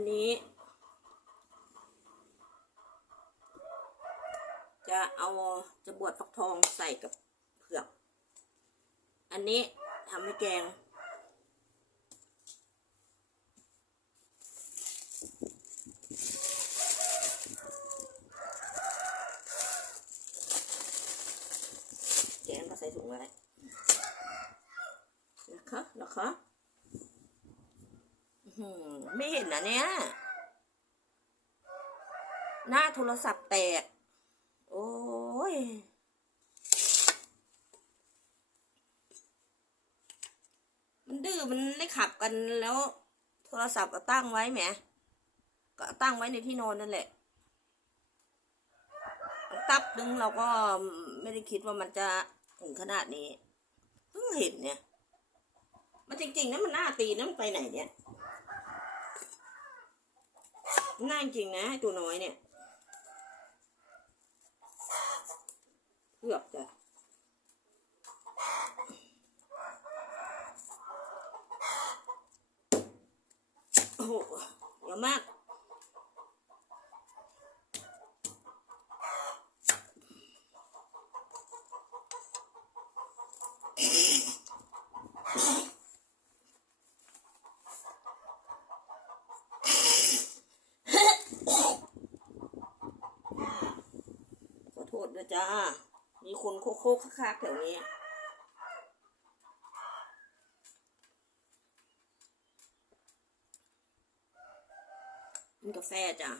นนี้ จะเอาจะบวชฟักทองใส่กับเผือก อันนี้ทำให้แกง แกงก็ใส่ถุงไว้นะคะนะคะ ไม่เห็นนะเนี่ย หน้าโทรศัพท์แตก โอ้ย มันดื้อ มันได้ขับกันแล้ว โทรศัพท์ก็ตั้งไว้แหม ก็ตั้งไว้ในที่นอนนั่นแหละ ตับดึงเราก็ไม่ได้คิดว่ามันจะถึงขนาดนี้ เพิ่งเห็นเนี่ย มันจริงๆนะมันหน้าตีนะมันไปไหนเนี่ย มันน่าจริงนะตัวน้อยเนี่ยเกือบจะโอ้โหเยอะมาก ขอโทษด้วย จ้า มีคนโคโค่คักๆแถวนี้กินกาแฟจ้ะ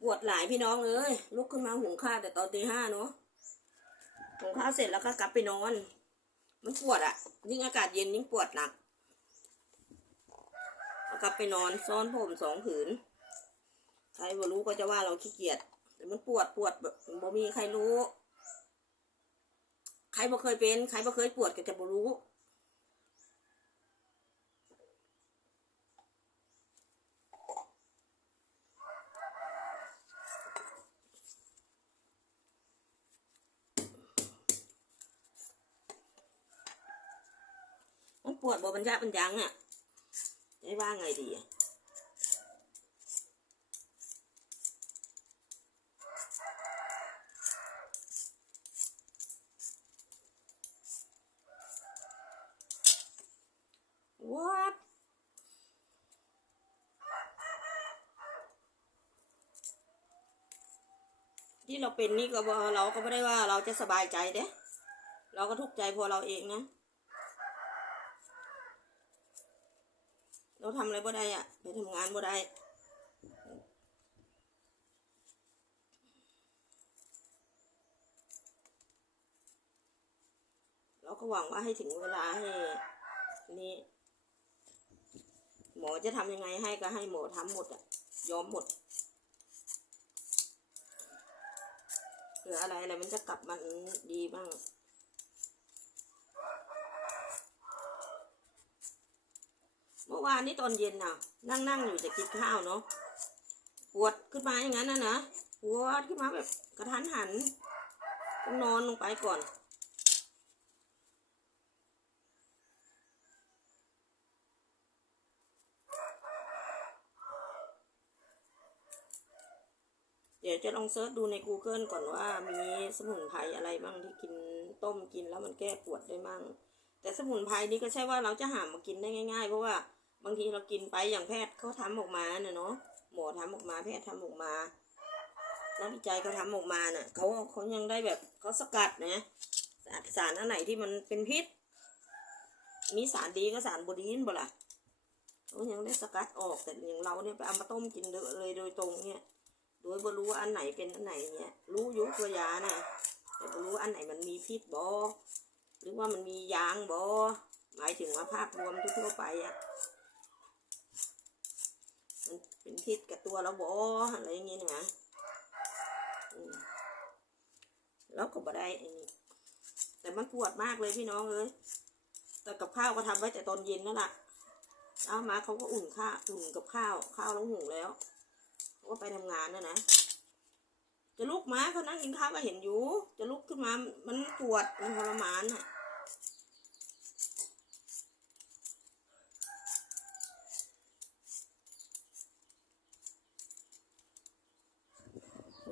ปวดหลายพี่น้องเอ้ยลุกขึ้นมาหุงข้าวแต่ตอนตีห้าเนาะ หุงข้าวเสร็จแล้วก็กลับไปนอน มันปวดอะยิ่งอากาศเย็นยิ่งปวดหนักกลับไปนอนซ้อนผมสองผืน ใครบ่รู้ก็จะว่าเราขี้เกียจแต่มันปวดปวดแบบบ่มีใครรู้ ใครบ่เคยเป็น ใครบ่เคยปวดก็จะบ่รู้ วดบ่บรรยะบรรยังอะจะว่าไงดีวัดที่เราเป็นนี่ก็เราก็ไม่ได้ว่าเราจะสบายใจเด้ เราก็ทุกข์ใจพอเราเองนะ เราทำอะไรบ่ได้อะไปทำงานบ่ได้เราก็หวังว่าให้ถึงเวลาให้นี่หมอจะทำยังไงให้ก็ให้หมอทำหมดอะยอมหมดเหลืออะไรอะไรมันจะกลับมันดีบ้าง เมื่อวานนี้ตอนเย็นน่ะ นั่งนั่งอยู่จะกินข้าวเนาะปวดขึ้นมาอย่างนั้นนะนะปวดขึ้นมาแบบกระทันหันต้องนอนลงไปก่อนเดี๋ยวจะลองเซิร์ชดูใน Google ก่อนว่ามีสมุนไพรอะไรบ้างที่กินต้มกินแล้วมันแก้ปวดได้มั่งแต่สมุนไพรนี้ก็ใช่ว่าเราจะหามากินได้ง่าย ๆ เพราะว่า บางทีเรากินไปอย่างแพทย์เขาทำออกมาเน่ะเนาะหมอทำออกมาแพทย์ทำออกมานักวิจัยเขาทำออกมาน่ะเขาเขายังได้แบบเขาสกัดนะสารสารอันไหนที่มันเป็นพิษ มีสารดีก็สารบดีนบ่ล่ะเขายังได้สกัดออกแต่อย่างเราเนี่ยไปเอามาต้มกินเลยโดยตรงเนี่ยโดยบ่รู้ว่าอันไหนเป็นอันไหนเนี่ยรู้อยุตัวยาน่ะแต่บ่รู้อันไหนมันมีพิษบ่หรือว่ามันมียางบ่หมายถึงว่าภาพรวมทั่วไปอะ เป็นพิษกับตัวเราบ่อะไรอย่างเงี้ยนะแล้วก็บ่ได้อ้นี่แต่มันปวดมากเลยพี่น้องเอ้ยแต่กับข้าวก็ทำไว้แต่ตอนเย็นนั่นแหละเอามาเขาก็อุ่นข้าวอุ่นกับข้าว ข้าวแล้วหุงแล้วเขาก็ไปทำงานนะนะ จะลุกมาเขานั่งกินข้าวก็เห็นอยู่ จะลุกขึ้นมา มันปวดมันทรมานอะ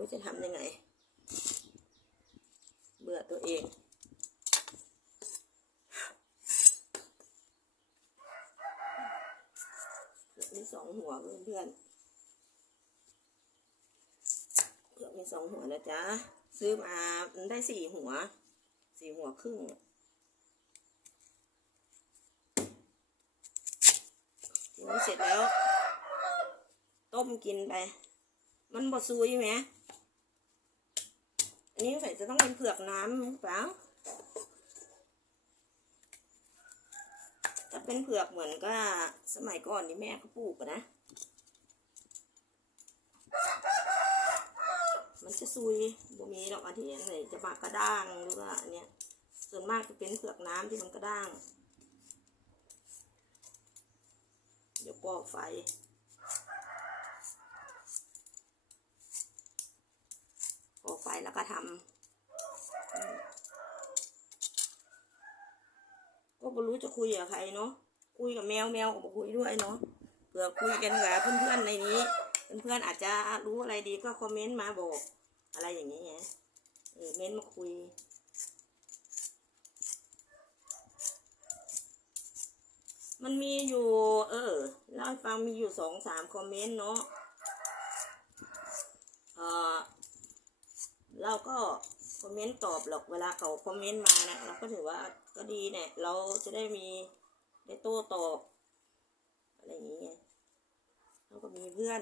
ว่าจะทำยังไง เบื่อตัวเองเผือกมีสองหัวเพื่อนเพื่อนเกือกมีสองหัวนะจ๊ะ ซื้อมาได้สี่หัว สี่หัวครึ่งทีนี้เสร็จแล้ว ต้มกินไป มันบดซุยไหมอันนี้ใส่จะต้องเป็นเผือกน้ำเปล่าถ้าเป็นเผือกเหมือนก็สมัยก่อนที่แม่เขาปลูกนะ มันจะซุยบ่มีดอกอันที่ไหนจะมากระด้างหรือว่าอันเนี้ย ส่วนมากจะเป็นเผือกน้ำที่มันกระด้าง เดี๋ยวปอกไฟ ออ ก็ทำก็ไม่รู้จะคุยกับใครเนาะคุยกับแมวแมวก็บอกคุยด้วยเนาะเผื่อคุยกันกับเพื่อนๆในนี้ เพื่อนๆอาจจะรู้อะไรดีก็คอมเมนต์มาบอก อะไรอย่างเงี้ยเออเม้นต์มาคุยมันมีอยู่ เออเล่าให้ฟังมีอยู่สองสามคอมเมนต์เนาะ เออ เราก็คอมเมนต์ตอบหรอกเวลาเขาคอมเมนต์มานะเราก็ถือว่าก็ดีเนี่ยเราจะได้มีได้โต้ตอบอะไรอย่างเงี้ยเราก็มีเพื่อน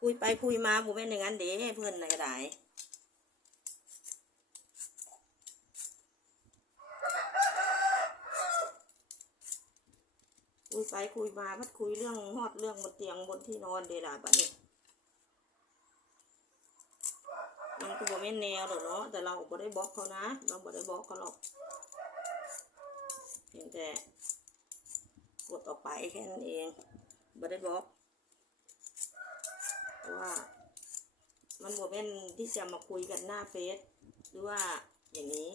คุยไปคุยมาผมเป็นอย่างนั้นเด้เพื่อนในกระดาษคุยไปคุยมาพัดคุยเรื่องฮอดเรื่องบนเตียงบนที่นอนเดล่ะบัดนี้ มันก็บอกแม่แนวหรอกเนาะแต่เราบ่ได้บล็อกเขานะเราบ่ได้บล็อกเขาหรอกเพียงแต่กดออกไปแค่นั้นเองบ่ได้บล็อกเพราะว่า มันบ่แม่นที่จะมาคุยกันหน้าเฟซหรือว่าอย่างนี้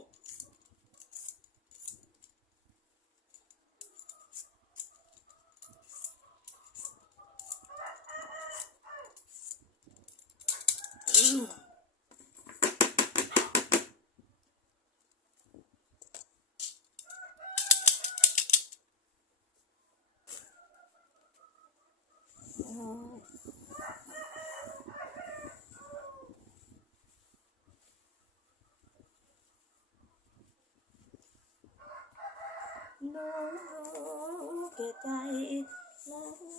อืม โอ้ย น้องรู้แก่ใจแล้วดี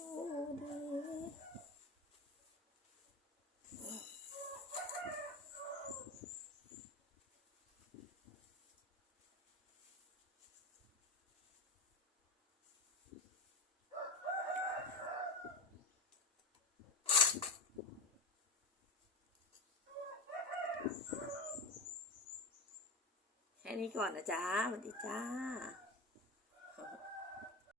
แค่นี้ก่อนนะจ๊ะสวัสดีจ้า